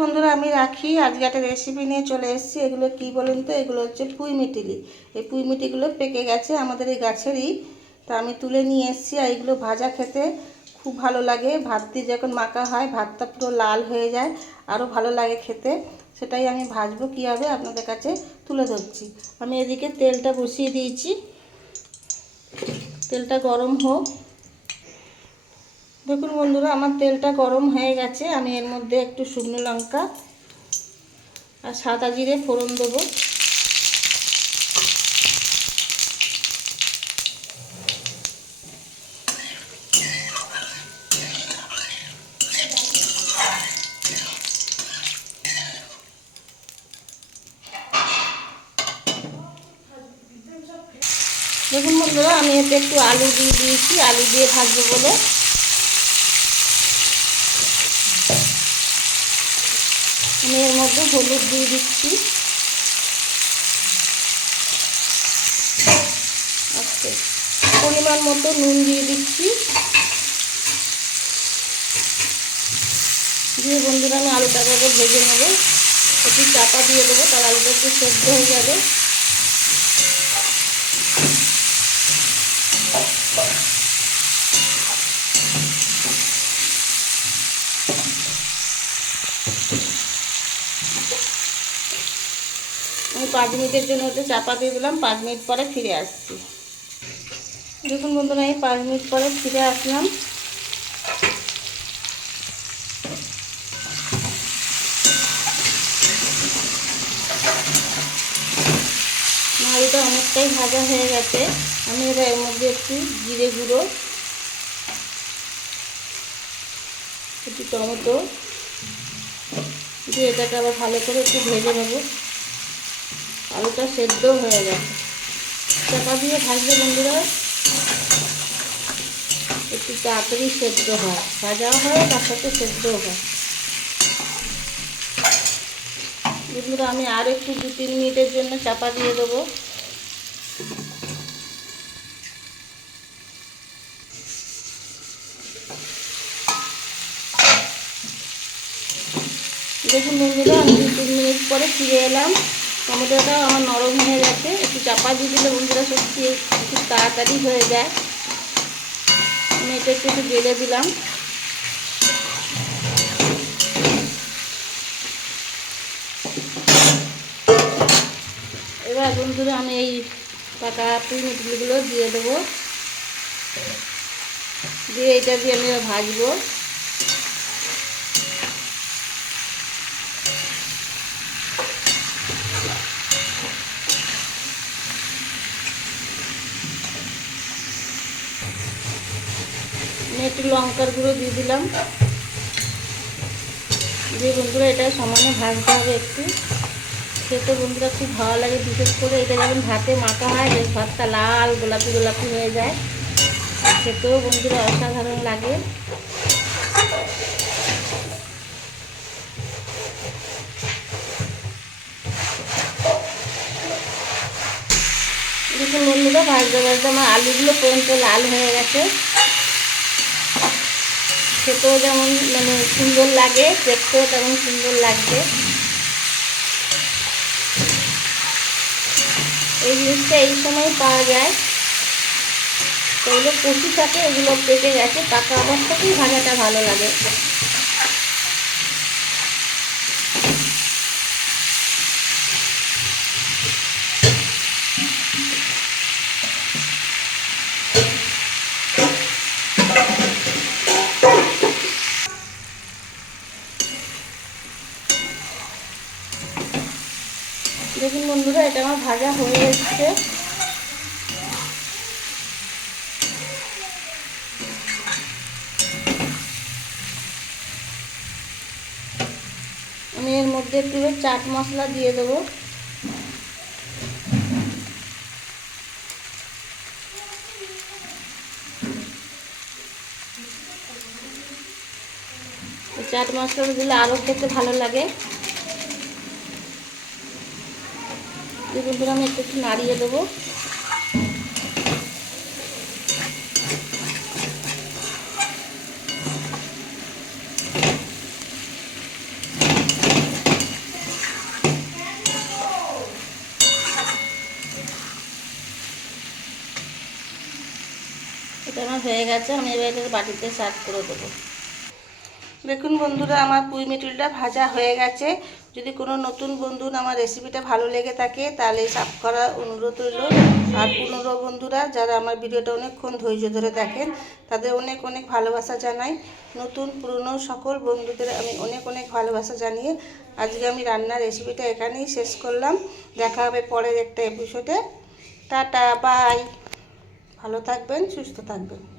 বন্ধুরা আমি রাখি। আজকে একটা রেসিপি নিয়ে চলে এসেছি। এগুলো কি বলুন তো? এগুলো হচ্ছে পুঁই মিটিলি। এই পুঁই মিটিগুলো পেকে গেছে আমাদের এই গাছেরই। তা আমি তুলে নিয়ে এসেছি আর এগুলো ভাজা খেতে খুব ভালো লাগে। ভাত দিয়ে যখন মাখা হয়, ভাতটা পুরো লাল হয়ে যায়, আরও ভালো লাগে খেতে। সেটাই আমি ভাজবো কীভাবে আপনাদের কাছে তুলে ধরছি। আমি এদিকে তেলটা বসিয়ে দিয়েছি। তেলটা গরম হোক। দেখুন বন্ধুরা, আমার তেলটা গরম হয়ে গেছে। আমি এর মধ্যে একটু শুকনো লঙ্কা আর সাদা জিরে ফোড়ন দেবো। দেখুন বন্ধুরা, আমি এতে একটু আলু দিয়ে দিয়েছি। আলু দিয়ে ভাজবো বলে। আমি এর মধ্যে হলুদ দিয়ে দিচ্ছি। আচ্ছা পরিমাণ মতো নুন দিয়ে দিচ্ছি। দিয়ে বন্ধুরা আমি আলুটাকে ভেজে নেব। একটু চাপা দিয়ে দেবো তার আলুটা একটু সেদ্ধ হয়ে যাবে। আমি পাঁচ মিনিটের জন্য ওটা চাপা দিয়ে দিলাম, পাঁচ মিনিট পরে ফিরে আসছি। দেখুন বন্ধুরা আমি পাঁচ মিনিট পরে ফিরে আসলাম। আলুটা অনেকটাই ভাজা হয়ে গেছে। আমি এবার এর মধ্যে একটু জিরে গুঁড়ো, একটু টমেটো এটাকে আবার ভালো করে একটু ভেজে নেব। আলুটা সেদ্ধ হয়ে গেছে। চাপা দিয়ে ভাজলে বন্ধুরা। একটু তাড়াতাড়ি সেদ্ধ হয়। ভাজাও হয়, তার সাথে সেদ্ধও হয়। বন্ধুরা, আমি আর একটু দু তিন মিনিটের জন্য চাপা দিয়ে দেবো। দেখুন বন্ধুরা, আমি দু তিন মিনিট পরে ফিরে এলাম। টমেটোটাও আমার নরম হয়ে গেছে। একটু চাপা দিয়ে দিলে বন্ধুরা সত্যি একটু তাড়াতাড়ি হয়ে যায়। আমি এটা একটু একটু গেলে দিলাম। এবার বন্ধুরা আমি এই পাকা পুঁইগুলো দিয়ে দেবো। দিয়ে এটা দিয়ে আমি ভাজবো। একটু লঙ্কার গুঁড়ো দিয়ে দিলাম। দিয়ে বন্ধুরা এটা সমানে ভাজতে হবে একটু। খেতে বন্ধুরা খুব ভালো লাগে, বিশেষ করে এটা যখন ভাতে মাখা হয়, বেশ ভাতটা লাল, গোলাপি গোলাপি হয়ে যায়। খেতেও বন্ধুরা অসাধারণ লাগে। দেখুন বন্ধুরা, ভাজতে ভাজতে আমার আলুগুলো পর্যন্ত লাল হয়ে গেছে। খেতেও যেমন মানে সুন্দর লাগে, দেখতেও তেমন সুন্দর লাগছে। এই জিনিসটা এই সময় পাওয়া যায়। তো এগুলো পশু থাকে এগুলো পেকে গেছে পাকা অবস্থাতেই ভাজাটা ভালো লাগে। দেখুন বন্ধুরা, এটা আমার ভাজা হয়ে এসছে। আমি এর মধ্যে একটু চাট মশলা দিয়ে দেবো। চাট মশলা দিলে আরও খেতে ভালো লাগে। এগুলো আমি একটু একটু নাড়িয়ে দেবো। এটা আমার হয়ে গেছে, আমি এবার বাটিতে সার্ভ করে দেবো। দেখুন বন্ধুরা, আমার পুঁই মিটুলটা ভাজা হয়ে গেছে। যদি কোনো নতুন বন্ধু আমার রেসিপিটা ভালো লেগে থাকে, তাহলে সাব করার অনুরোধ রইল। আর পুনরো বন্ধুরা, যারা আমার ভিডিওটা অনেকক্ষণ ধৈর্য ধরে দেখেন, তাদের অনেক অনেক ভালোবাসা জানাই। নতুন, পুরনো সকল বন্ধুদের আমি অনেক অনেক ভালোবাসা জানিয়ে আজকে আমি রান্নার রেসিপিটা এখানেই শেষ করলাম। দেখা হবে পরের একটা এপিসোডে টাটা বাই ভালো থাকবেন, সুস্থ থাকবেন।